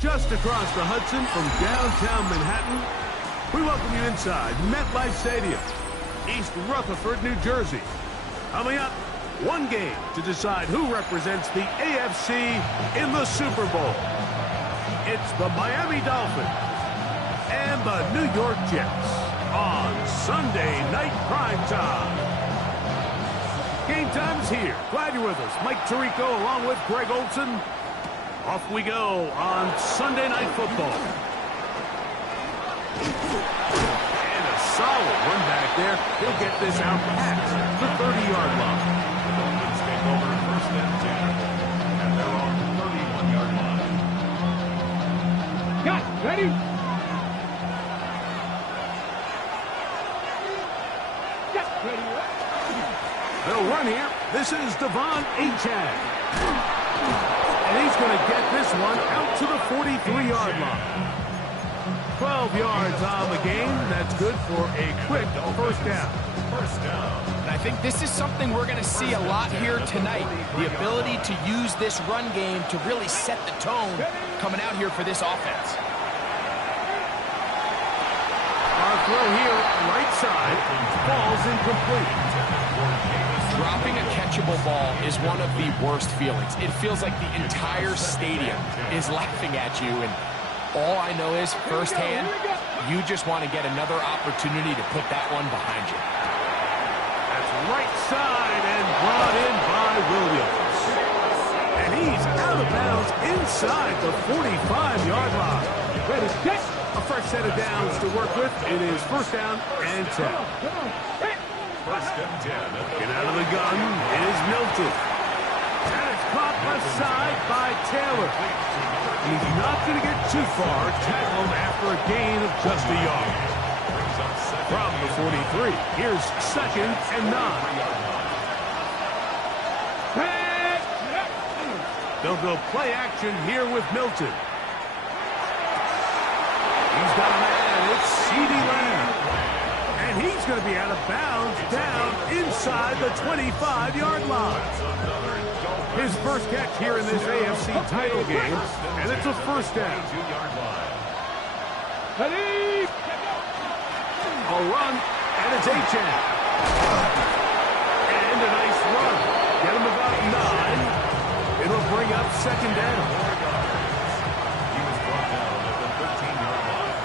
Just across the Hudson from downtown Manhattan, we welcome you inside MetLife Stadium, East Rutherford, New Jersey. Coming up, one game to decide who represents the AFC in the Super Bowl. It's the Miami Dolphins and the New York Jets on Sunday Night Primetime. Game time is here. Glad you're with us. Mike Tirico along with Greg Olson. Off we go on Sunday Night Football. And a solid run back there. He'll get this out past the 30-yard line. The Dolphins take over first and 10. And they're on the 31-yard line. Got ready. Got ready. They'll run here. This is Devon Achane. And he's going to get this one out to the 43-yard line. 12 yards on the game. That's good for a quick first down. And I think this is something we're going to see a lot here tonight. The ability to use this run game to really set the tone coming out here for this offense. Our throw here, right side, falls incomplete. Dropping a catchable ball is one of the worst feelings. It feels like the entire stadium is laughing at you, and all I know is firsthand, you just want to get another opportunity to put that one behind you. That's right side and brought in by Williams. And he's out of bounds inside the 45-yard line. Ready, catch. A fresh set of downs to work with. It is first down and 10. First and 10. Get out of the gun is Milton. And it's caught left side by Taylor. He's not going to get too far. Tackled after a gain of just a yard. From the 43, here's second and 9. They'll go play action here with Milton. He's got a man. It's CeeDee Lamb. And he's going to be out of bounds down inside the 25-yard line. His first catch here in this AFC title game, and it's a first down. A run, and it's Achane. And a nice run. Get him about 9. It'll bring up second down. He was brought down at the 13-yard line.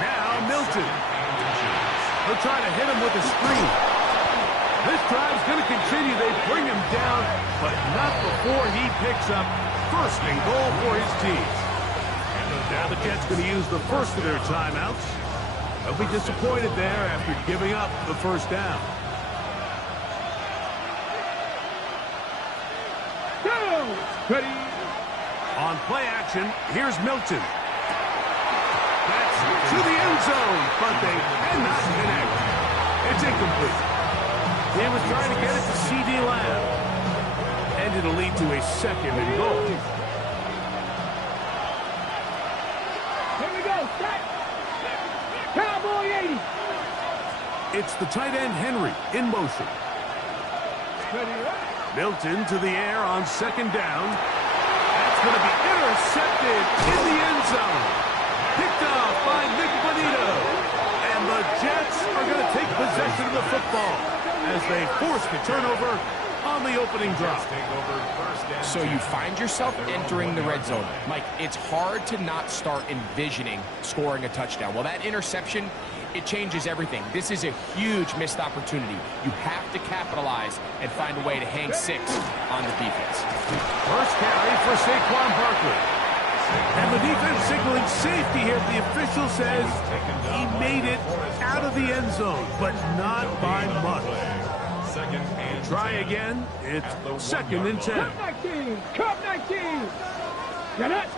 Now Milton. They'll try to hit him with a screen. This drive's going to continue. They bring him down, but not before he picks up first and goal for his team. Now the Jets going to use the first of their timeouts. They'll be disappointed there after giving up the first down. Go! Ready. On play action, here's Milton. That's to the end zone, but they cannot connect. It's incomplete. He was trying to get it to CeeDee Lamb. And it'll lead to a second and goal. Here we go. Set. Cowboy 80. It's the tight end Henry in motion. Ready. Milton to the air on second down. That's going to be intercepted in the end zone. Picked off by Nick Bonito. And the Jets are going to take possession of the football as they force the turnover on the opening drop. So you find yourself entering the red zone. Mike, it's hard to not start envisioning scoring a touchdown. Well, that interception, it changes everything. This is a huge missed opportunity. You have to capitalize and find a way to hang 6 on the defense. First carry for Saquon Barkley. And the defense signaling safety here. The official says he made it out of the end zone, but not by much. Second and Try 10. again. It's At the 2nd and 10. Cup 19. Cup 19. Get it.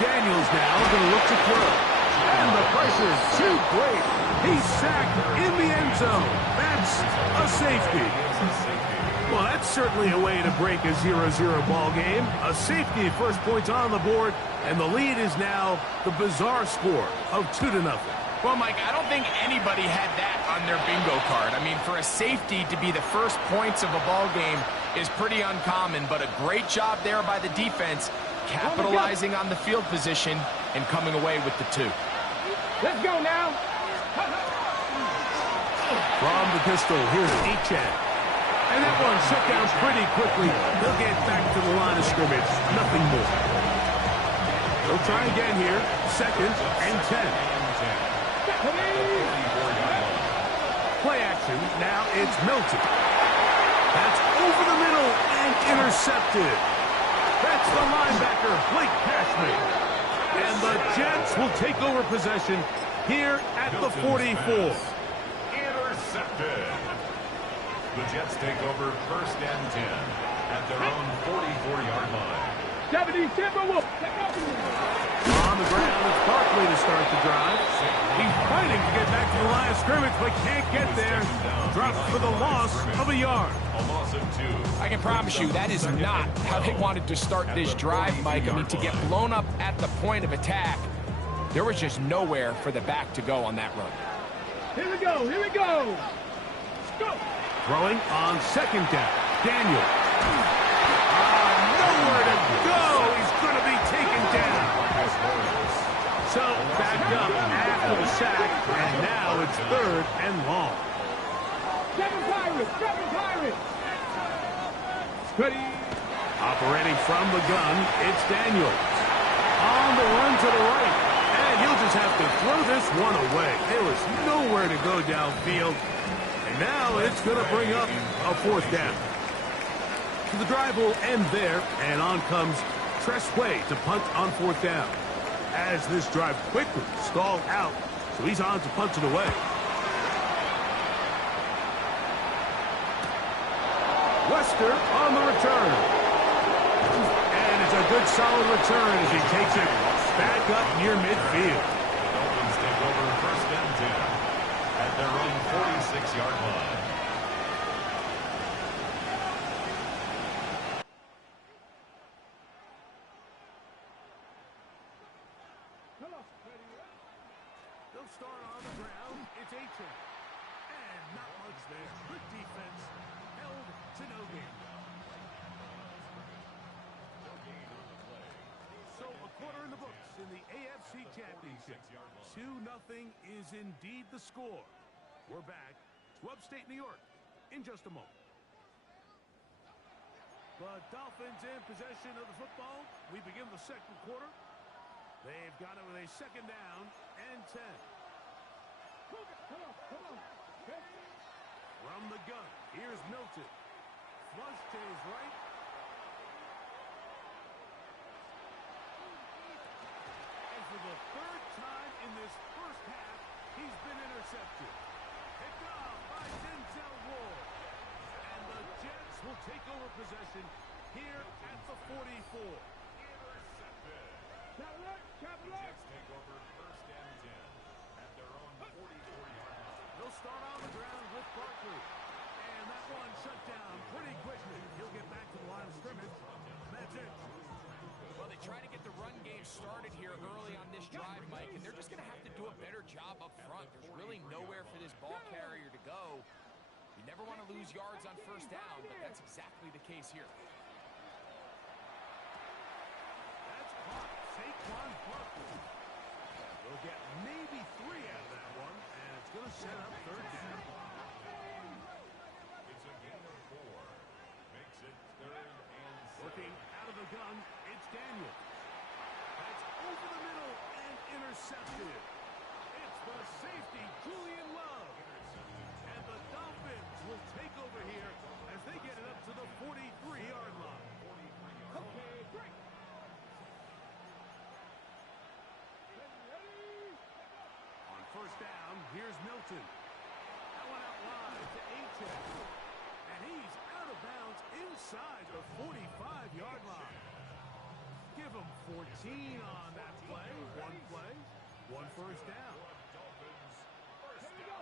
Daniels now going to look to throw. And the pressure is too great. He's sacked in the end zone. That's a safety. Well, that's certainly a way to break a 0-0 ball game. A safety, first points on the board, and the lead is now the bizarre score of 2-0. Well, Mike, I don't think anybody had that on their bingo card. I mean, for a safety to be the first points of a ball game is pretty uncommon, but a great job there by the defense, capitalizing on the field position and coming away with the 2. Let's go now. From the pistol, here's Etienne. And that one shut down pretty quickly. He'll get back to the line of scrimmage. Nothing more. He'll try again here. 2nd and 10. Play action. Now it's Milton. That's over the middle and intercepted. That's the linebacker, Blake Cashman. And the Jets will take over possession here at the 44. Intercepted. The Jets take over 1st and 10 at their own 44-yard line. 70 Timberwolves. On the ground, it's Barkley to start the drive. He's fighting to get back to the line of scrimmage, but can't get there. Drops for the loss of a yard. A loss of 2. I can promise you that is not how they wanted to start this drive, Mike. I mean, to get blown up at the point of attack, there was just nowhere for the back to go on that run. Here we go. Here we go. Go. Throwing on 2nd down. Daniel. Nowhere to go. He's going to be taken down. So back up after the sack, and now it's 3rd and long. 7 Pirates. 7 Pirates. Ready. Operating from the gun, it's Daniels. On the run to the right, and he'll just have to throw this one away. There was nowhere to go downfield, and now it's going to bring up a 4th down. So the drive will end there, and on comes Tressway to punt on 4th down. As this drive quickly stalled out, so he's on to punt it away. Wester on the return. And it's a good solid return as he takes it back up near midfield. Dolphins take over 1st and 10 at their own 46-yard line. They'll start on the ground. It's Aiken. And not much there. Good defense. Held to no gain. So a quarter in the books in the AFC Championship. 2-0 is indeed the score. We're back to upstate New York in just a moment. The Dolphins in possession of the football. We begin the 2nd quarter. They've got it with a 2nd down and 10. Come on. From the gun, here's Milton. Flush to his right. And for the 3rd time in this first half, he's been intercepted. Picked off by Denzel Ward. And the Jets will take over possession here at the 44. Capital. Jets take over 1st and 10 at their own 44-yard line. They'll start on the ground with Barkley. And that one shut down pretty quickly. He'll get back to the line of scrimmage. That's it. Well, they try to get the run game started here early on this drive, Mike, and they're just going to have to do a better job up front. There's really nowhere for this ball carrier to go. You never want to lose yards on 1st down, but that's exactly the case here. That's caught. Saquon Barkley. They'll get maybe 3 out of that one, and it's going to set up 3rd down. It's a gain of 4. Makes it 3rd and 7. Working out of the gun, it's Daniels. That's over the middle and intercepted. It's the safety, Julian Love. And the Dolphins will take over here as they get it up to the 43-yard line. Okay, great. first down. Here's Milton. That one out wide to Achane. And he's out of bounds inside the 45-yard line. Give him 14 on that play. One first down. Here we go.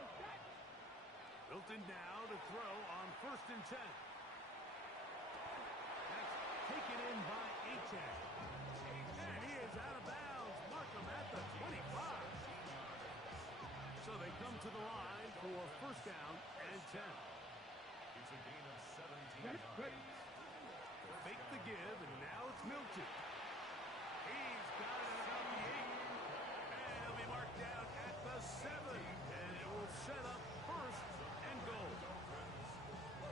Milton now to throw on 1st and 10. That's taken in by Achane. And he is out of bounds. Mark him at the 25. So they come to the line for 1st down and 10. It's a gain of 17 yards. Fake the give, and now it's Milton. He's got it about the 8. And he'll be marked down at the 7. And it will set up 1st and goal.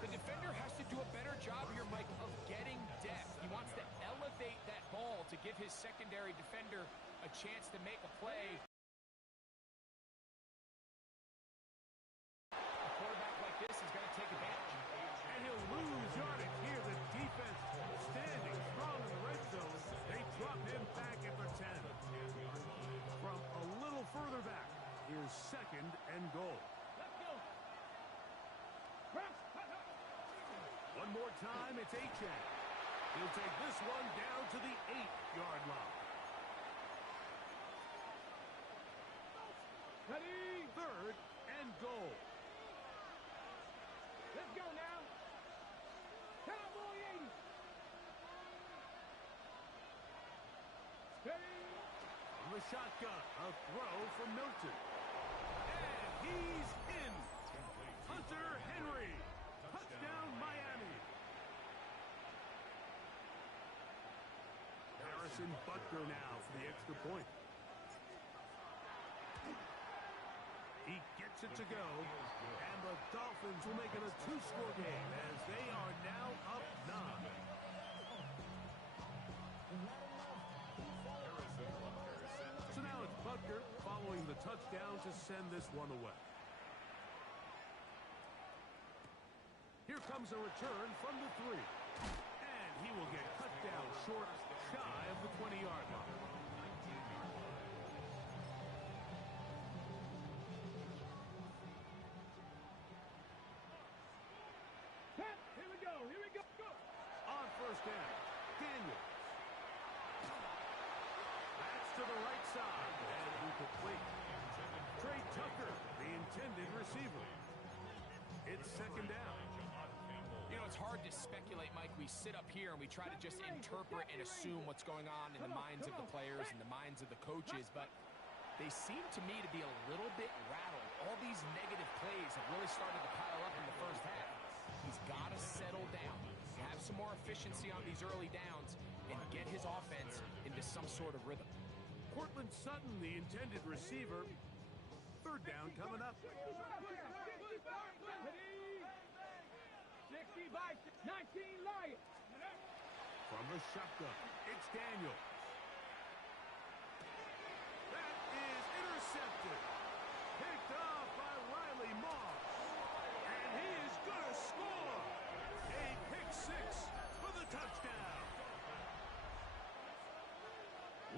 The defender has to do a better job here, Mike, of getting depth. He wants to elevate that ball to give his secondary defender a chance to make a play. A quarterback like this is going to take advantage. And he'll lose yardage here. The defense standing strong in the red zone. They drop him back at the 10. From a little further back, here's 2nd and goal. Let's go. Press. One more time, it's Achane. He'll take this one down to the 8-yard line. Ready. 3rd and goal. Let's go now. Cowboy 80. Steady. From the shotgun, a throw from Milton. And he's in. Hunter Henry. Touchdown, Miami. Harrison Butker now for the extra point. He gets it to go, and the Dolphins will make it a 2-score game as they are now up 9. So now it's Butker following the touchdown to send this one away. Here comes a return from the 3. And he will get cut down short, shy of the 20-yard line. Here we go. Here we go. Go. On 1st down, Daniels. That's to the right side, and incomplete. Trey Tucker, the intended receiver. It's 2nd down. You know, it's hard to speculate, Mike. We sit up here and we try to just interpret and assume what's going on in the minds of the players and the minds of the coaches, but they seem to me to be a little bit rattled. All these negative plays have really started to pile up in the first half. He's got to settle down, have some more efficiency on these early downs, and get his offense into some sort of rhythm. Cortland Sutton, the intended receiver. 3rd down coming up. 60 by 19 Lions. From the shotgun, it's Daniels. That is intercepted. Picked off by Riley Moss. And he is going to score. A pick 6 for the touchdown.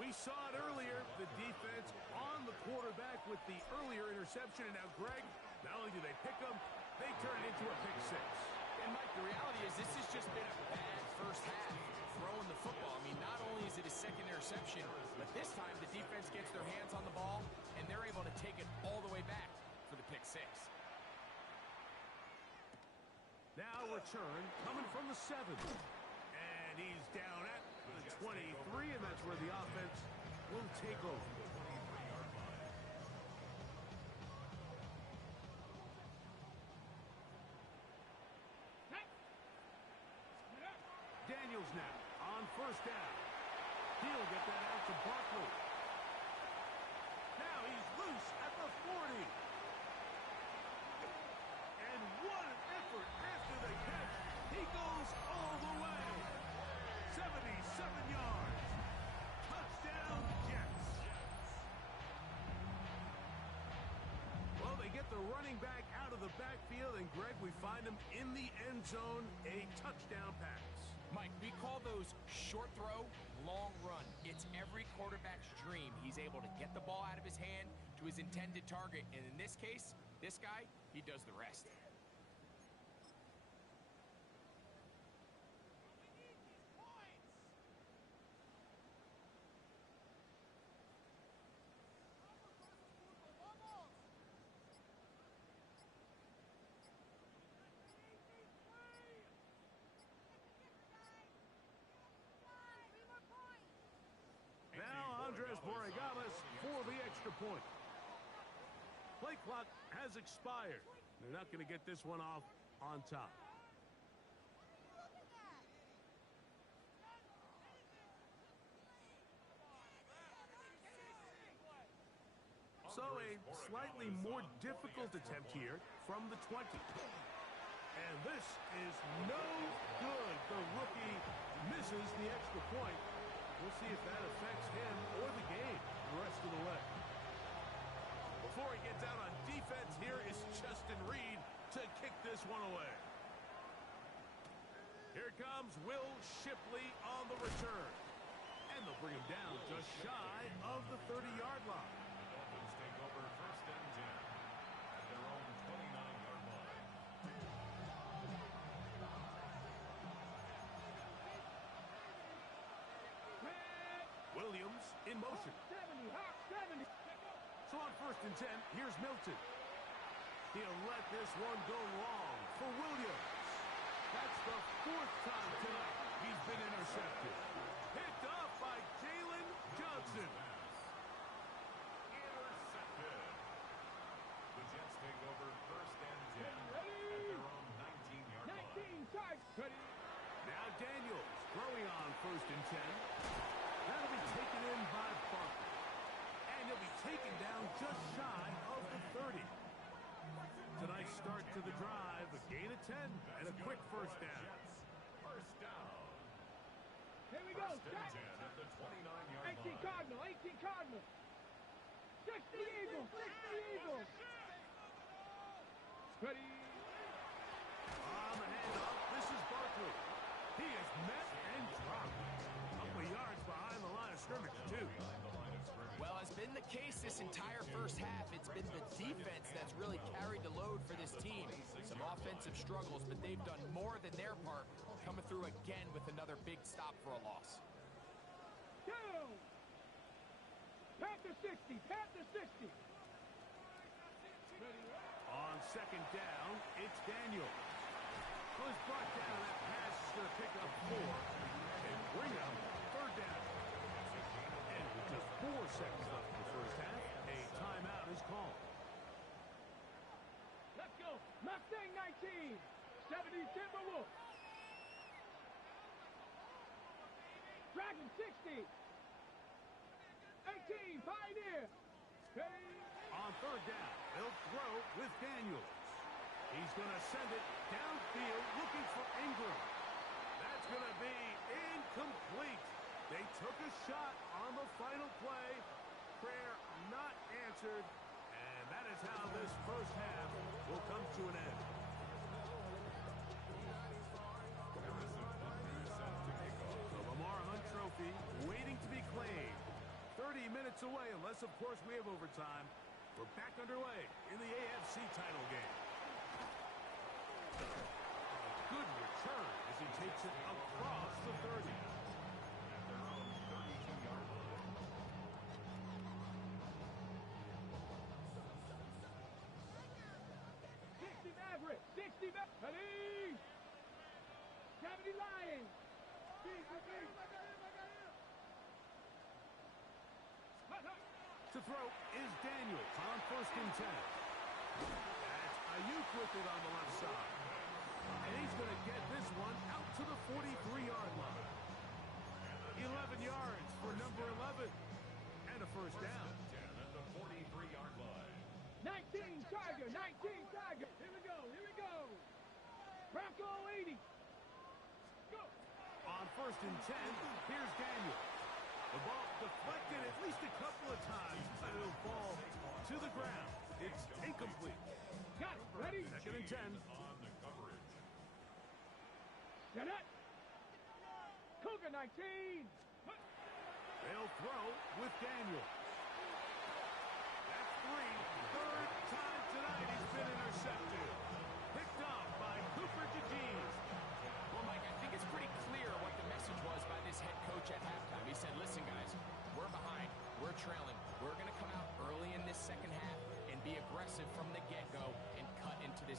We saw it earlier, the defense on the quarterback with the earlier interception. And now, Greg, not only do they pick him, they turn it into a pick 6. And, Mike, the reality is this has just been a bad first half throwing the football. I mean, not only is it a 2nd interception, but this time the defense gets their hands on the ball, and they're able to take it all the way back for the pick 6. Now return coming from the 7. And he's down at the 23, and that's where the offense will take over. Daniels now on 1st down. He'll get that out to Barkley. Now he's loose at the 40. And what an effort after the catch. He goes all the way. 77 yards. Touchdown, Jets. Well, they get the running back out of the backfield, and Greg, we find him in the end zone, a touchdown pass. Mike, we call those short throw, long run. It's every quarterback's dream. He's able to get the ball out of his hand, to his intended target. And in this case, this guy, he does the rest. Now Andres Borregamas for the extra point. Play clock has expired. They're not going to get this one off on top. So a slightly more difficult attempt here from the 20. And this is no good. The rookie misses the extra point. We'll see if that affects him or the game the rest of the way. Before he gets out on defense, here is Justin Reed to kick this one away. Here comes Will Shipley on the return. And they'll bring him down just shy of the 30-yard line. The Dolphins take over first and 10 at their own 29-yard line. Williams in motion. 70, hot 70. So on first and 10, here's Milton. He'll let this one go long for Williams. That's the fourth time tonight he's been intercepted. Picked off by Jalen Johnson. Intercepted. The Jets take over first and 10 at their own 19-yard line. 19, side. Ready. Now Daniels throwing on first and 10. That'll be taken in by Barkley. And he'll be taken down just shy of the 30. Tonight's start to the drive, a gain of 10 and a quick first down. First down. Here we go. First and 10 at the 29-yard 18 line. Cardinal, 18 Cardinal. 60 Eagles, 60 Eagles. Ready. On the handoff, this is Barkley. He is met and dropped. Couple of yards behind the line of scrimmage, too. Well, as been the case this entire first half, it's been the defense that's really carried the load for this team. Some offensive struggles, but they've done more than their part, coming through again with another big stop for a loss. Down. Panther 60, Panther 60. Ready. On second down, it's Daniel. Was brought down. That pass is going to pick up 4 and bring up third down. And with just 4 seconds left in the first half, a timeout is called. Let's go. Mustang 19, 70 Timberwolf. Dragon 60. 18 Pioneer. Ready. On third down, they'll throw with Daniels. He's going to send it downfield looking for Ingram. That's going to be incomplete. They took a shot on the final play. Prayer not answered. And that is how this first half will come to an end. The Lamar Hunt Trophy waiting to be claimed. 30 minutes away, unless, of course, we have overtime. We're back underway in the AFC title game. Good return as he takes it across the 30. At their own 32-yard line. 60 Maverick, 60 Maverick. Ready. 70 Lions. To throw is Daniels on first and 10. That's Ayuk with it on the left side. And he's going to get this one out to the 43-yard line. 11 yards for number 11. And a first down. 10 at the 43-yard line. 19 Tiger, 19 Tiger. Here we go, here we go. Bronco 80. Go. On first and 10, here's Daniels. The ball deflected at least a couple of times, but it'll fall to the ground. It's incomplete. Got it. Ready? Second and 10. On the coverage. Get it. Cougar 19. They'll throw with Daniels. That's 3.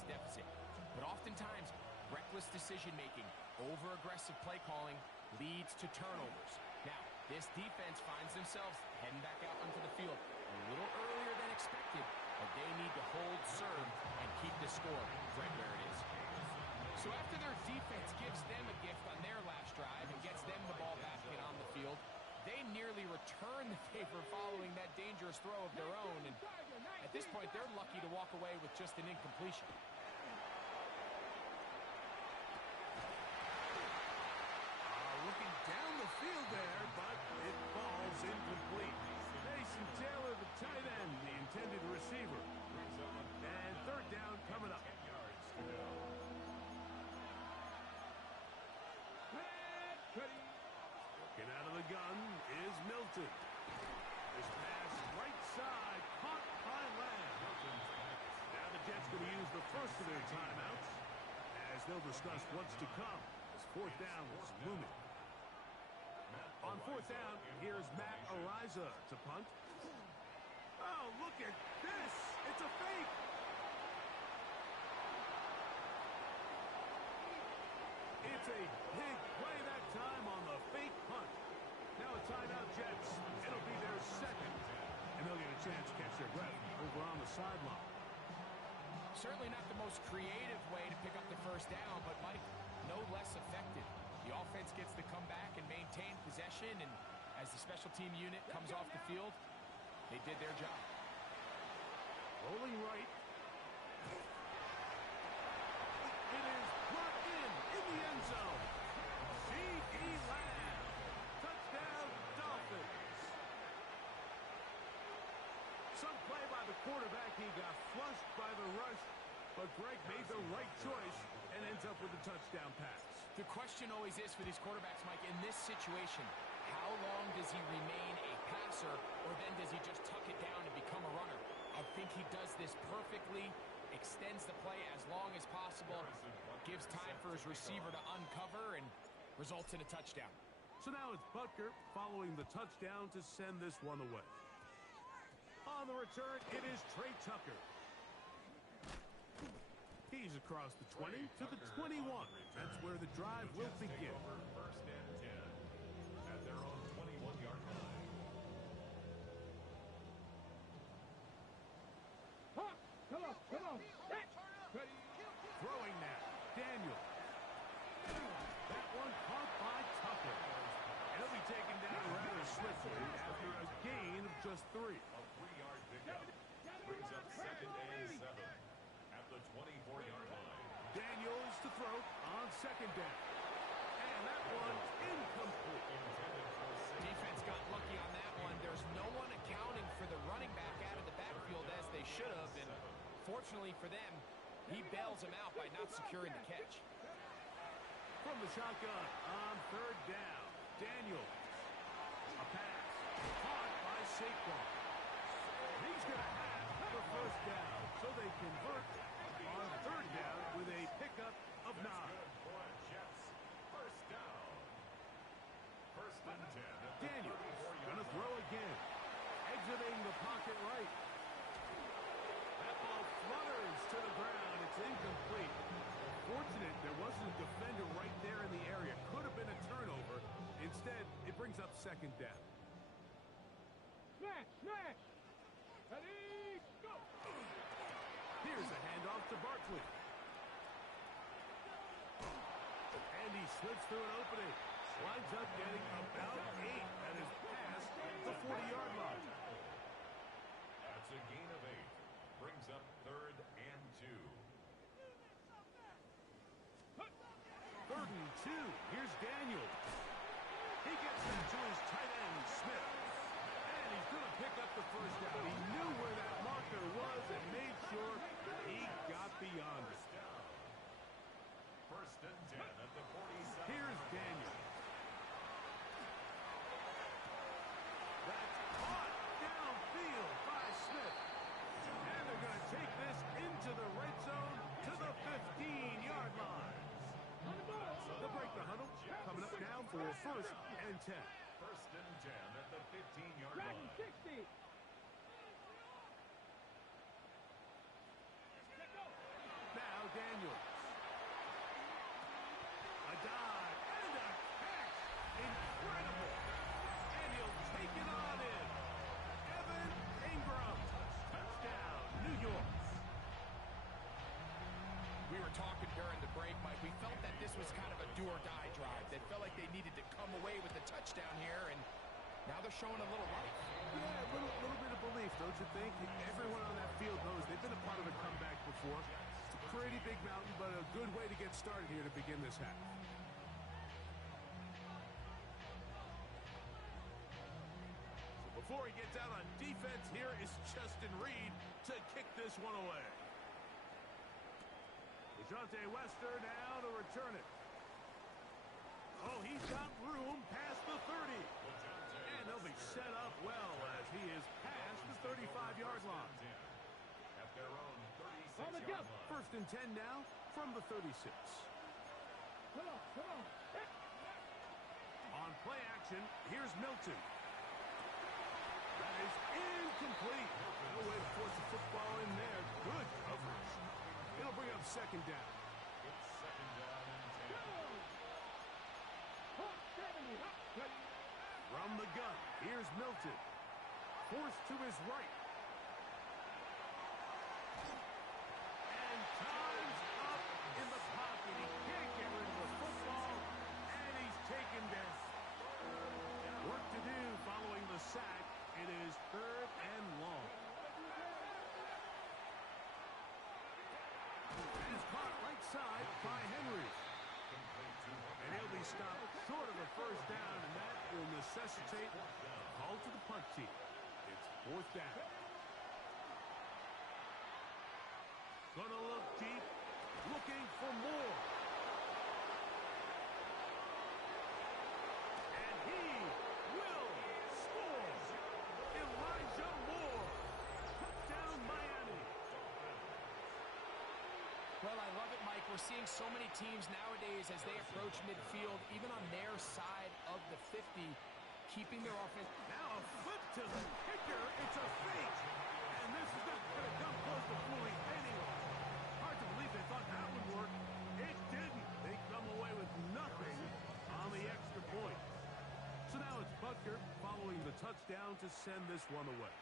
deficit. But oftentimes, reckless decision-making, over-aggressive play calling leads to turnovers. Now, this defense finds themselves heading back out onto the field a little earlier than expected, but they need to hold serve and keep the score right where it is. So after their defense gives them a gift on their last drive and gets them the ball back and on the field, they nearly return the favor following that dangerous throw of their own. And at this point, they're lucky to walk away with just an incompletion. Looking down the field there, but it falls incomplete. Mason Taylor, the tight end, the intended receiver. And third down coming up. 10 yards to go. Looking out of the gun is Milton. This pass right side, caught by Lamb. Now the Jets going to use the first of their timeouts as they'll discuss what's to come as fourth down is looming. On fourth down, here's Matt Araiza to punt. Oh, look at this. It's a fake. It's a big play that time on the fake punt. Now a timeout, Jets. It'll be their second. And they'll get a chance to catch their breath over on the sideline. Certainly not the most creative way to pick up the first down, but Mike, no less effective. The offense gets to come back and maintain possession, and as the special team unit comes off the field, they did their job. Rolling right. It is brought in the end zone. C.D. Lamb. Touchdown, Dolphins. Some play by the quarterback. He got flushed by the rush, but Greg made the right choice and ends up with a touchdown pass. The question always is for these quarterbacks, Mike, in this situation, how long does he remain a passer, or then does he just tuck it down and become a runner? I think he does this perfectly, extends the play as long as possible, gives time for his receiver to uncover, and results in a touchdown. So now it's Butker following the touchdown to send this one away. On the return, it is Trey Tucker. He's across the 20 to the 21. That's where the drive will begin. First and 10 at their own 21-yard line. Come on. Ready. Throwing now, Daniel. That one caught by Tucker. And he'll be taken down rather swiftly after a gain of just 3. A 3-yard pickup brings up second and 7 at the 24-yard line. Daniels to throw on second down. And that one incomplete. Defense got lucky on that one. There's no one accounting for the running back out of the backfield as they should have, and fortunately for them, he bails him out by not securing the catch. From the shotgun on third down, Daniels. A pass caught by Saquon. He's going to have the first down, so they convert on third down with a pickup of 9. Good for Jets. First down. First and 10. Daniels going to throw again. Exiting the pocket right. That ball flutters to the ground. It's incomplete. Fortunate there wasn't a defender right there in the area. Could have been a turnover. Instead, it brings up second down. Smash. Ready, go. Here's a handoff to Barkley. And he slips through an opening. Winds up getting about 8 at his past the 40-yard line. That's a gain of 8. Brings up third and 2. Third and 2. Here's Daniel. He gets it to his tight end, Smith. And he's going to pick up the first down. He knew where that marker was and made sure he got beyond it. First and 10 at the 47. Here's Daniel. That's caught downfield by Smith. And they're going to take this into the red zone to the 15-yard line. They'll break the huddle. Coming up now for first and 10. First and 10 at the 15-yard Dragon line. 60. Now this was kind of a do-or-die drive. They felt like they needed to come away with the touchdown here, and now they're showing a little life. Yeah, a little bit of belief, don't you think? Everyone on that field knows they've been a part of a comeback before. It's a pretty big mountain, but a good way to get started here to begin this half. So before he gets out on defense, here is Justin Reed to kick this one away. DeJounte Wester now to return it. Oh, he's got room past the 30. And they'll be set up well as he is past the 35-yard line. At their own 36-yard line. First and 10 now from the 36. Come on. On play action, here's Milton. That is incomplete. No way to force the football in there. Good coverage. It'll bring up second down. It's second down and 10. From the gun, here's Milton. Forced to his right. And time's up in the pocket. He can't get rid of the football, and he's taken down. Work to do following the sack. It is third and long. And it's caught right side by Henry. And he'll be stopped short of a first down, and that will necessitate a call to the punt team. It's fourth down. Gonna look deep, looking for more. And he will score. Elijah Moore. Touchdown, Miami. Well, I love it, Mike. We're seeing so many teams nowadays as they approach midfield, even on their side of the 50, keeping their offense. Now a flip to the kicker. It's a fake. And this is not going to come close to fooling anyone. Hard to believe they thought that would work. It didn't. They come away with nothing on the extra point. So now it's Butker following the touchdown to send this one away.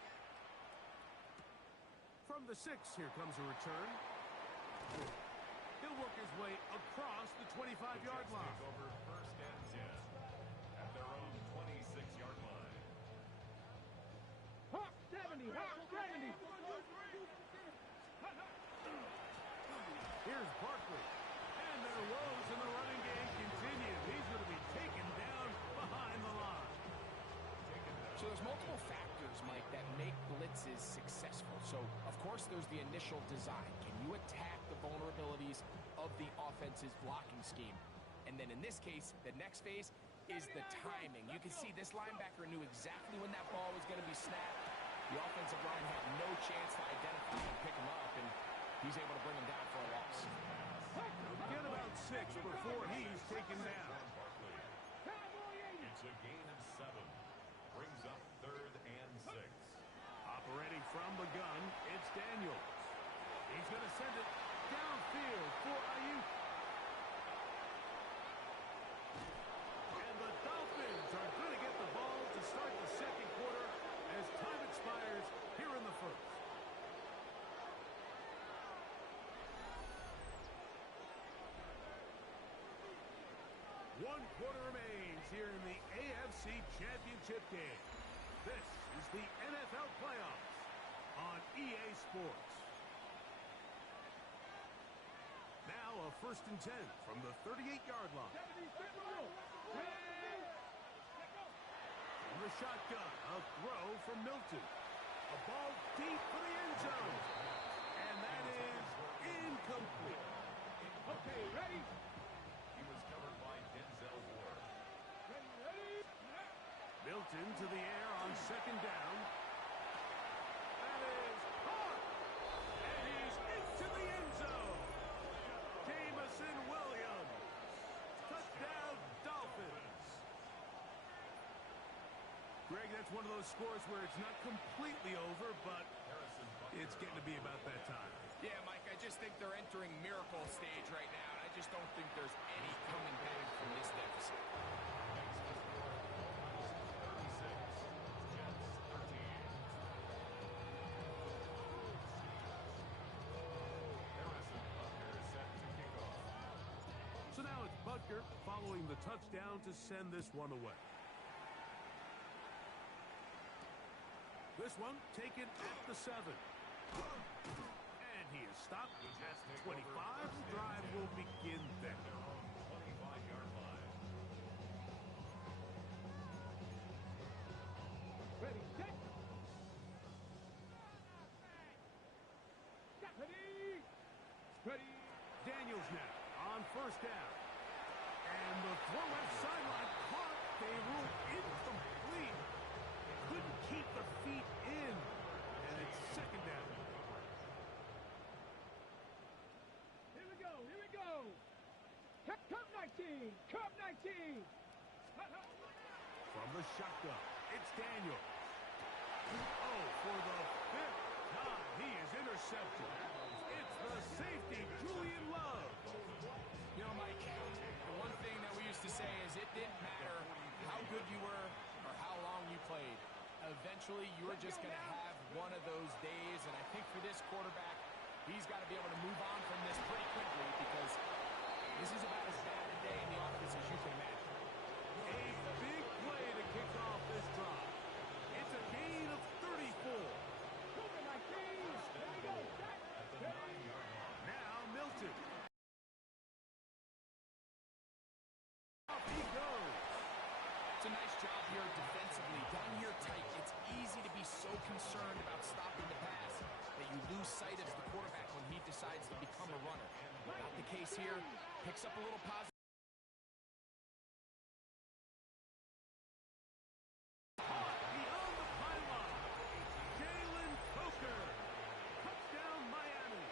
From the 6, here comes a return. He'll work his way across the 25-yard line. Take over first and 10 at their own 26-yard line. Hawk 70. Here's Barkley. And their woes in the running game continue. He's going to be taken down behind the line. So there's multiple factors, Mike, that make blitzes successful. So, of course, there's the initial design. Can you attack the vulnerabilities of the offense's blocking scheme? And then in this case, the next phase is the timing. You can see this linebacker knew exactly when that ball was going to be snapped. The offensive line had no chance to identify and pick him up, and he's able to bring him down for a loss. Get about 6 before he's taken down. It's a gain of 7. Brings up third and 6. Operating from the gun, it's Daniels. He's going to send it downfield for Ayuk. And the Dolphins are going to get the ball to start the second quarter as time expires here in the first. One quarter remains here in the AFC Championship game. This is the NFL Playoffs on EA Sports. Now a first and 10 from the 38-yard line. From the shotgun, a throw from Milton. A ball deep for the end zone. And that is incomplete. Okay, ready? He was covered by Denzel Ward. Ready? Milton to the air on second down. That is caught. And he's into the end zone. Jameson Williams. Touchdown, Dolphins. Greg, that's one of those scores where it's not completely over, but it's getting to be about that time. Yeah, Mike, I just think they're entering miracle stage right now, and I just don't think there's any coming back from this deficit. Next to score, 36. Jets 13. Harrison Butker is set to kick off. So now it's Butker following the touchdown to send this one away. This one taken at the 7. And he is stopped at 25. Drive will begin there. 25-yard line. Ready, set. Ready. Ready. Daniels now on first down. And the throw left sideline caught. They ruled incomplete. Couldn't keep the feet in. And it's second down. Here we go. Here we go. Cup 19. Cup 19. From the shotgun, it's Daniel. Oh, for the 5th time, he is intercepted. It's the safety, Julian Love. You know, Mike, the one thing that we used to say is it didn't matter how good you were or how long you played. Eventually, you were just going to have one of those days, and I think for this quarterback, he's got to be able to move on from this pretty quickly because this is about as bad a day in the office as you can imagine. A big play to kick off this drive. It's a gain of 34. Cougar 19. Here we go. Set. Ready. Now Milton. Off he goes. It's a nice job here defensively. Down here tight, it's easy to be so concerned about stopping the pass that you lose sight of the quarterback when he decides to become a runner. Not the case here. Picks up a little positive. Beyond the pylon. Jalen Coker. Touchdown Miami.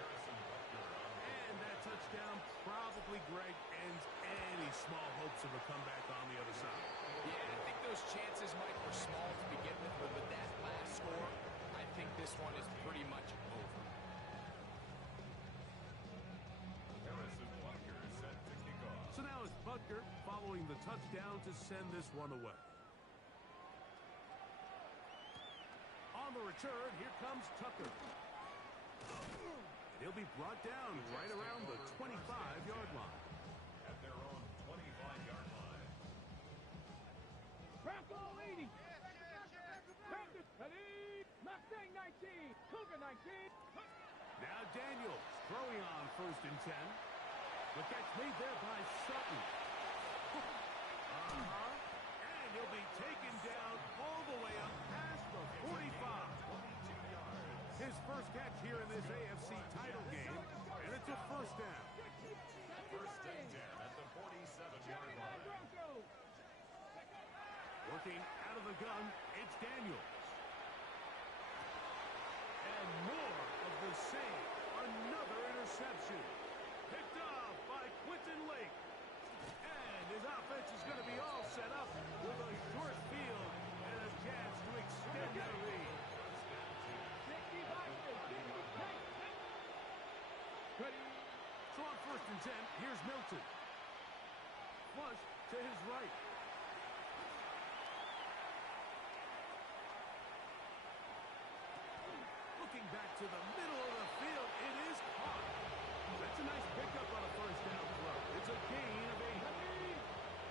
Harrison Butker on the And that touchdown probably, Greg, ends any small hopes of a comeback on the other side. Yeah, I think those chances, Mike, were small to begin with, but with that last score, I think this one is pretty much over. Harrison Butker is set to kick off. So now it's Butker following the touchdown to send this one away. On the return, here comes Tucker. And he'll be brought down right around the 25-yard line. At their own 25-yard line. Bronco 80. Panthers. Ready. Mustang 19. Cougar 19. Now Daniels throwing on first and 10. The catch made there by Sutton. And he'll be taken down all the way up past the 45. His first catch here in this AFC title game, and it's a first down. First and 10 at the 47-yard line. Broncos. Working out of the gun, it's Daniels. And more of the same. Another interception. Picked off by Quentin Lake. And his offense is going to be all set up with a short field and a chance to extend their lead. 65. Ready. So on first and 10, here's Milton. Flush to his right. Looking back to the middle of the field, it is caught. That's a nice pickup on a first down throw. It's a gain of 8.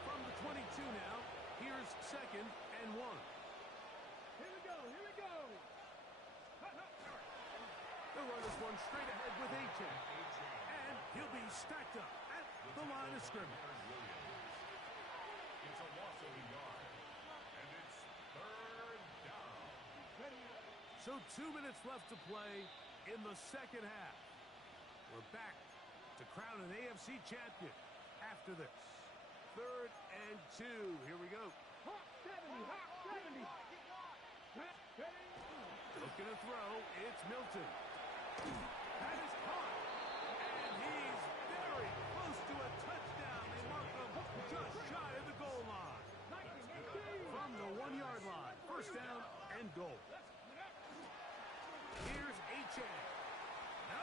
From the 22 now, here's second and 1. Here we go. Here we go. They'll run this one straight ahead with A-Chain. And he'll be stacked up at the line of scrimmage. It's a loss of a yard. And it's third down. So 2 minutes left to play in the second half. We're back to crown an AFC champion after this. Third and 2. Here we go. Hawk 70. Hawk 70. Ready. Looking to throw. It's Milton. That is caught. And he's very close to a touchdown. They mark him just shy of the goal line. 19. From the 1-yard line. First down and goal. Here's Achane. No,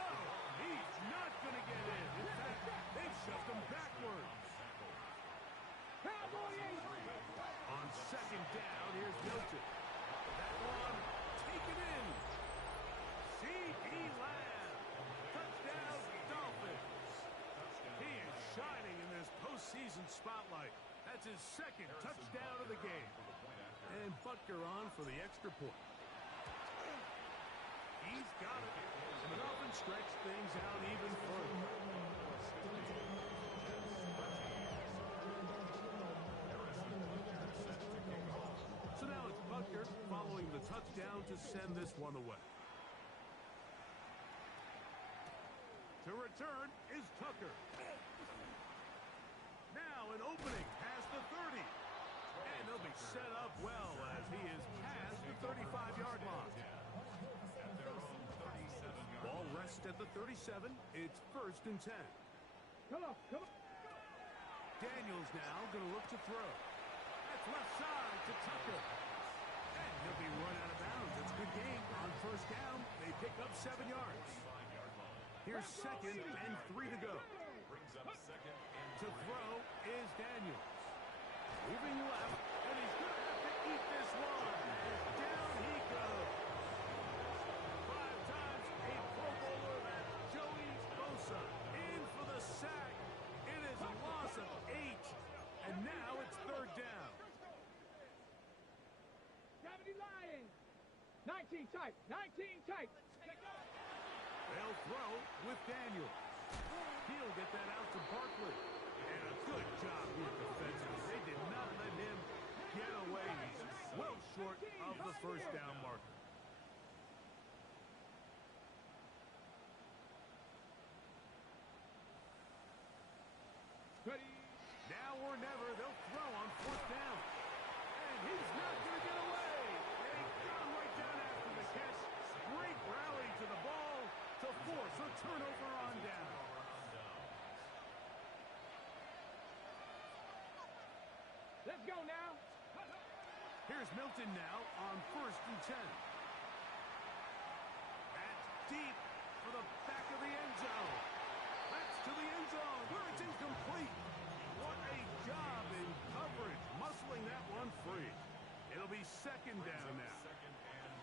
he's not going to get in. In fact, they've shoved him backwards. Cowboy 8. On second down, here's Milton. That one taken in. C.D. Lamb. Touchdown, Dolphins. He is shining spotlight. That's his second touchdown of the game. And Butker on for the extra point. He's got it. And the Dolphins stretch things out even further. So now it's Butker following the touchdown to send this one away. To return is Tucker. Now an opening past the 30. And he'll be set up well as he is past the 35-yard line. Ball rests at the 37. It's 1st and 10. Come on, come on. Daniels now going to look to throw. That's left side to Tucker. And he'll be run out of bounds. It's a good game on 1st down. They pick up 7 yards. Here's 2nd and 3 to go. To throw is Daniels. Moving left, and he's going to have to eat this one. Down he goes. 5 times a Pro Bowler, that's Joey Bosa. In for the sack. It is a loss of 8. And now it's 3rd down. Gravity Lions. 19 tight. 19 tight. They'll throw with Daniels. He'll get that out to Barkley. And a good job here defensively. They did not let him get away. He's well short of the 1st down marker. Ready. Now or never, they'll throw on 4th down. And he's not going to get away. They got him right down after the catch. Great rally to the ball to force a turnover on down. Let's go now. Here's Milton now on 1st and 10. That's deep for the back of the end zone. That's to the end zone where it's incomplete. What a job in coverage, muscling that one free. It'll be 2nd down now. 2nd and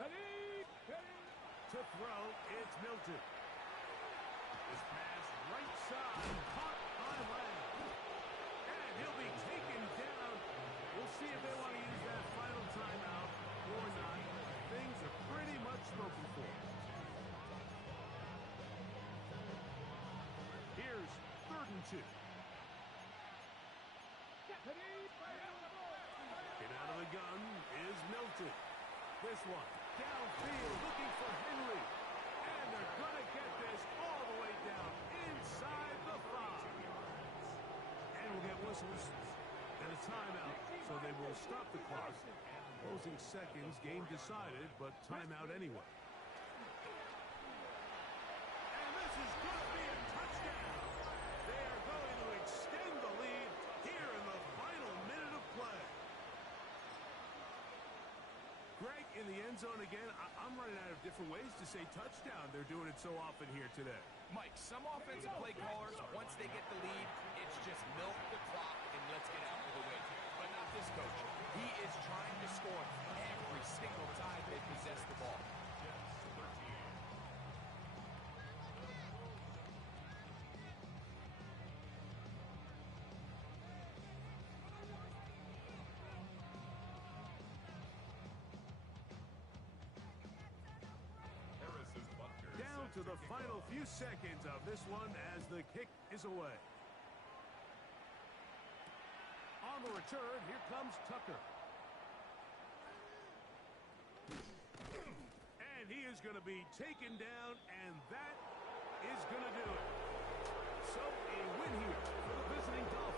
10. Ready. Ready. To throw, it's Milton. This pass right side, caught by Lamb. And he'll be taken down. We'll see if they want to use that final timeout or not. Things are pretty much spoken for. Here's 3rd and 2. Get out of the gun is Milton. This one downfield looking for Henry. And they're going to get this all the way down inside the 5. And we'll get whistles and a timeout. So they will stop the clock. Closing seconds, game decided, but timeout anyway. And this is going to be a touchdown. They are going to extend the lead here in the final minute of play. Greg, in the end zone again, I'm running out of different ways to say touchdown. They're doing it so often here today. Mike, some offensive play callers, once they get the lead, it's just milk the clock and let's get out for the win. But not this coach. He is trying to score every single time they possess the ball. Down to the final few seconds of this one as the kick is away. On the return, here comes Tucker. And he is going to be taken down, and that is going to do it. So a win here for the visiting Dolphins.